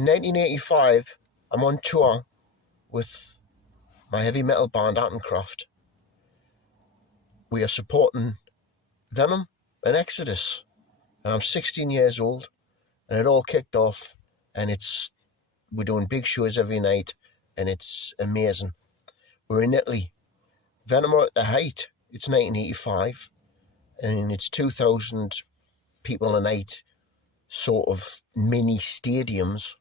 In 1985, I'm on tour with my heavy metal band Atomkraft. We are supporting Venom and Exodus, and I'm 16 years old, and it all kicked off, and we're doing big shows every night, and it's amazing. We're in Italy. Venom are at the height. It's 1985, and it's 2,000 people a night, sort of mini stadiums,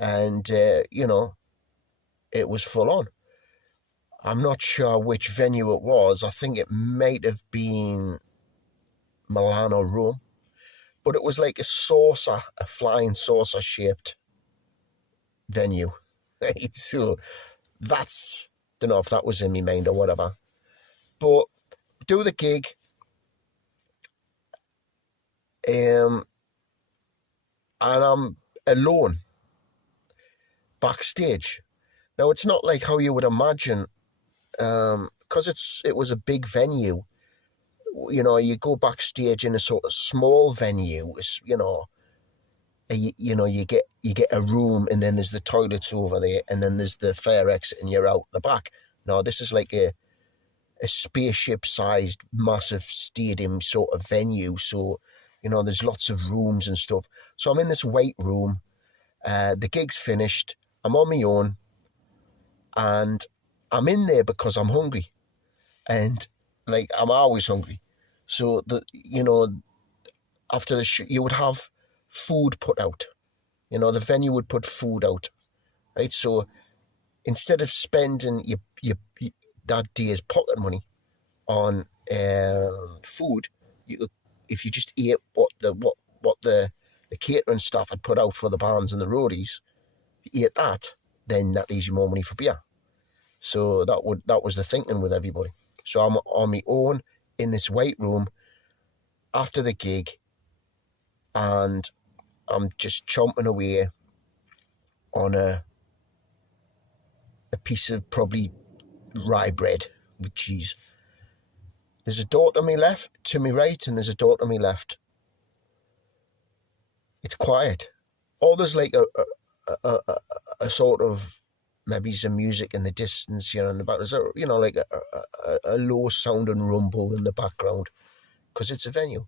and it was full on. I'm not sure which venue it was. I think it might have been Milan or Rome, but it was like a flying saucer shaped venue. Right? So don't know if that was in my mind or whatever. But do the gig, and I'm alone backstage. Now, it's not like how you would imagine, because it was a big venue. You go backstage in a sort of small venue. You get a room, and then there's the toilets over there, and then there's the fire exit, and you're out the back. No, this is like a spaceship-sized, massive stadium sort of venue. So, there's lots of rooms and stuff. So I'm in this weight room. The gig's finished. I'm on my own, and I'm in there because I'm hungry, and I'm always hungry. So after the show, you would have food put out. The venue would put food out, right? So instead of spending your that day's pocket money on food, if you just ate what the catering staff had put out for the bands and the roadies, you ate that, then that leaves you more money for beer. So that was the thinking with everybody. So I'm on my own in this weight room after the gig, and I'm just chomping away on a piece of probably rye bread with cheese. There's a door to my right, and there's a door to my left. It's quiet. Or there's like a sort of, maybe some music in the distance, in the back. There's like a low sounding rumble in the background, because it's a venue.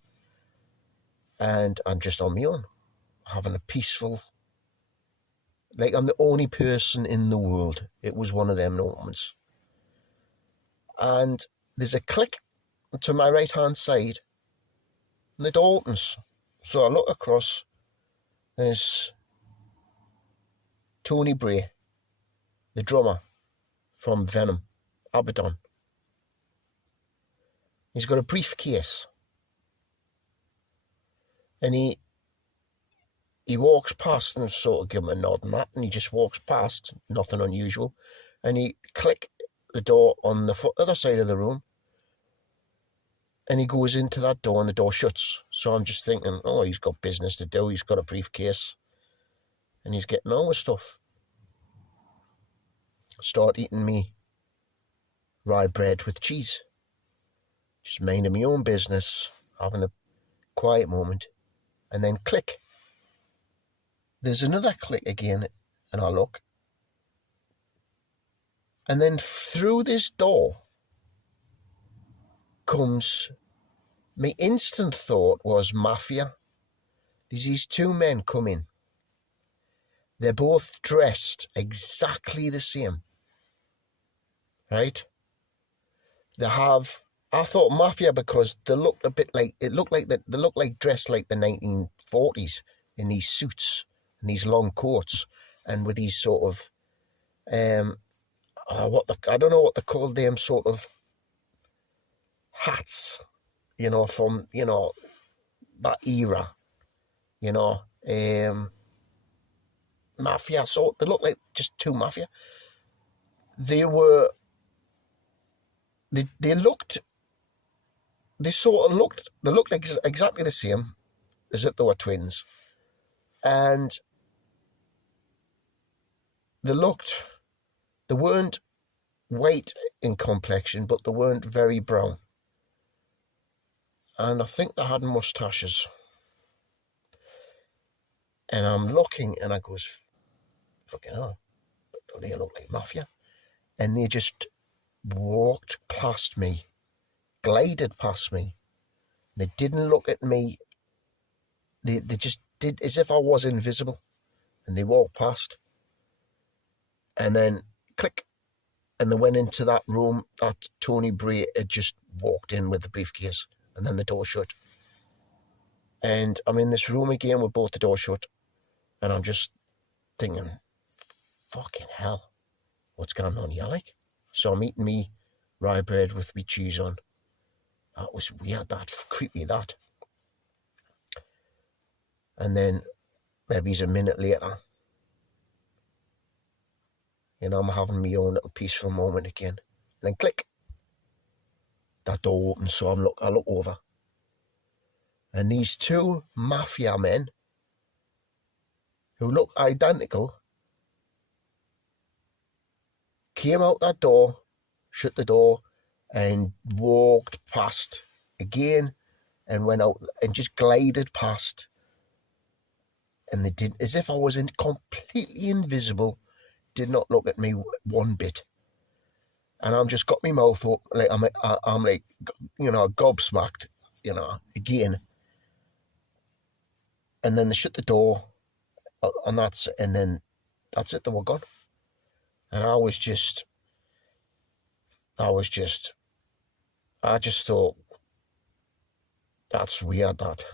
And I'm just on my own, having a peaceful, like I'm the only person in the world. It was one of them moments. And there's a click to my right hand side, and the door opens. So I look across. There's Tony Bray, the drummer from Venom, Abaddon. He's got a briefcase, and he walks past, and I sort of give him a nod and that, and he just walks past, nothing unusual, and he click the door on the other side of the room, and he goes into that door, and the door shuts. So I'm just thinking, oh, he's got business to do. He's got a briefcase, and he's getting on with stuff. Start eating me rye bread with cheese. Just minding my own business, having a quiet moment, and then click. There's another click again, and I look. And then through this door comes, my instant thought was Mafia. These two men come in. They're both dressed exactly the same. Right? I thought Mafia because they looked a bit like, they looked like dressed like the 1940s in these suits and these long coats, and with these sort of, I don't know what they call them, sort of hats, from, that era, Mafia, so they look like just two Mafia. They looked exactly the same, as if they were twins. And they weren't white in complexion, but they weren't very brown. And I think they had moustaches. And I'm looking, and I goes, fucking hell, don't they look like Mafia? And they just walked past me, glided past me. They didn't look at me. They just did as if I was invisible. And they walked past. And then, click, and they went into that room that Tony Bray had just walked in with the briefcase. And then the door shut. And I'm in this room again with both the doors shut. And I'm just thinking, fucking hell, what's going on here, like? So I'm eating me rye bread with me cheese on. That was weird, that, creepy, that. And then, maybe it's a minute later, you know, I'm having my own little peaceful moment again. And then click, that door opens, so I look over. And these two Mafia men, who look identical, came out that door, shut the door, and walked past again, and went out and just glided past. And they did, as if I was completely invisible, did not look at me one bit. And I'm just got my mouth up, like I'm like, you know, gobsmacked, you know, again. And then they shut the door, and then that's it, they were gone. And I just thought, that's weird, that.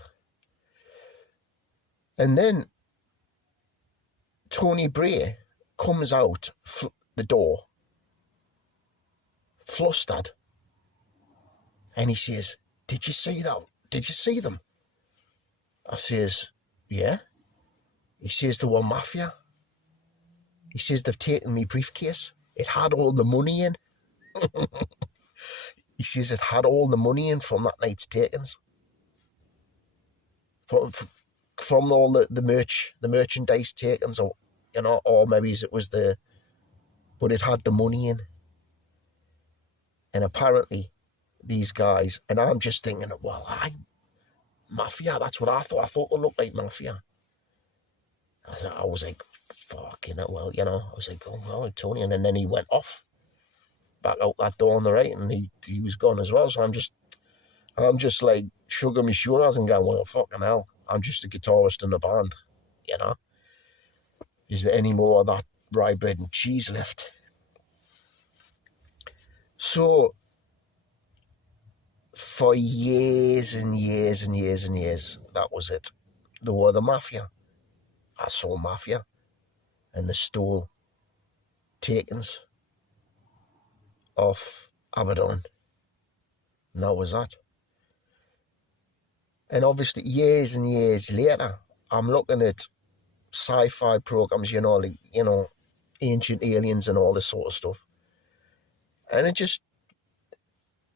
And then Tony Bray comes out the door, flustered, and he says, did you see that? Did you see them? I says, yeah. He says, they were Mafia. He says, they've taken me briefcase. It had all the money in. He says it had all the money in from that night's takings. From all the merchandise takings, or, you know, or maybe it was but it had the money in. And apparently, these guys, and I'm just thinking, well, Mafia, that's what I thought. I thought they looked like Mafia. I was like, fucking hell, well, you know, I was like, oh, well, Tony. And then he went off back out that door on the right, and he was gone as well. So I'm just like shrugging my shoulders and going, well, fucking hell, I'm just a guitarist in the band, you know. Is there any more of that rye bread and cheese left? So for years and years and years and years, that was it. They were the Mafia. I saw Mafia, and they stole takings off Abaddon. And that was that. And obviously, years and years later, I'm looking at sci-fi programs, you know, like, you know, Ancient Aliens and all this sort of stuff. And it just,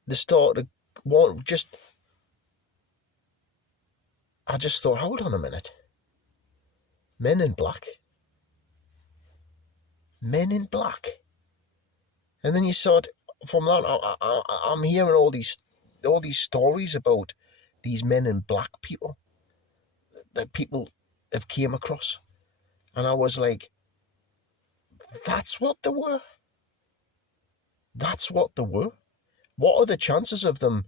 they started, I just thought, hold on a minute. Men in Black. Men in Black. And then you saw it from that, I'm hearing all these stories about these men in black people that people have came across. And I was like, that's what they were. That's what they were. What are the chances of them?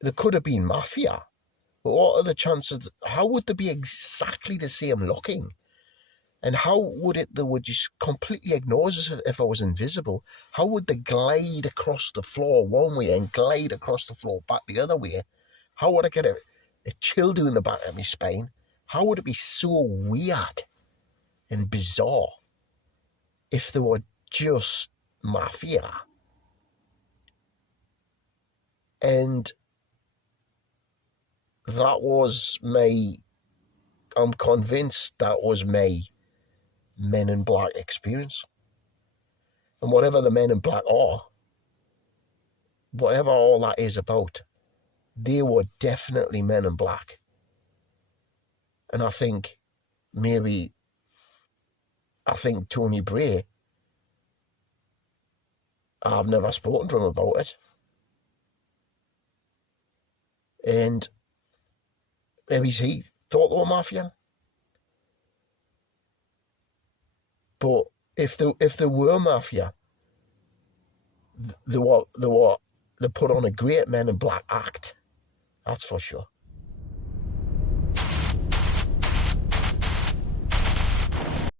They could have been Mafia, but what are the chances? How would they be exactly the same looking? And how would they would just completely ignore us if I was invisible? How would they glide across the floor one way and glide across the floor back the other way? How would I get a chill down the back of my spine? How would it be so weird and bizarre if they were just Mafia? And that was I'm convinced that was my Men in Black experience. And whatever the Men in Black are, whatever all that is about, they were definitely Men in Black. And I think Tony Bray, I've never spoken to him about it. And maybe he thought they were Mafia. But if there were Mafia, they put on a great Men in Black act. That's for sure.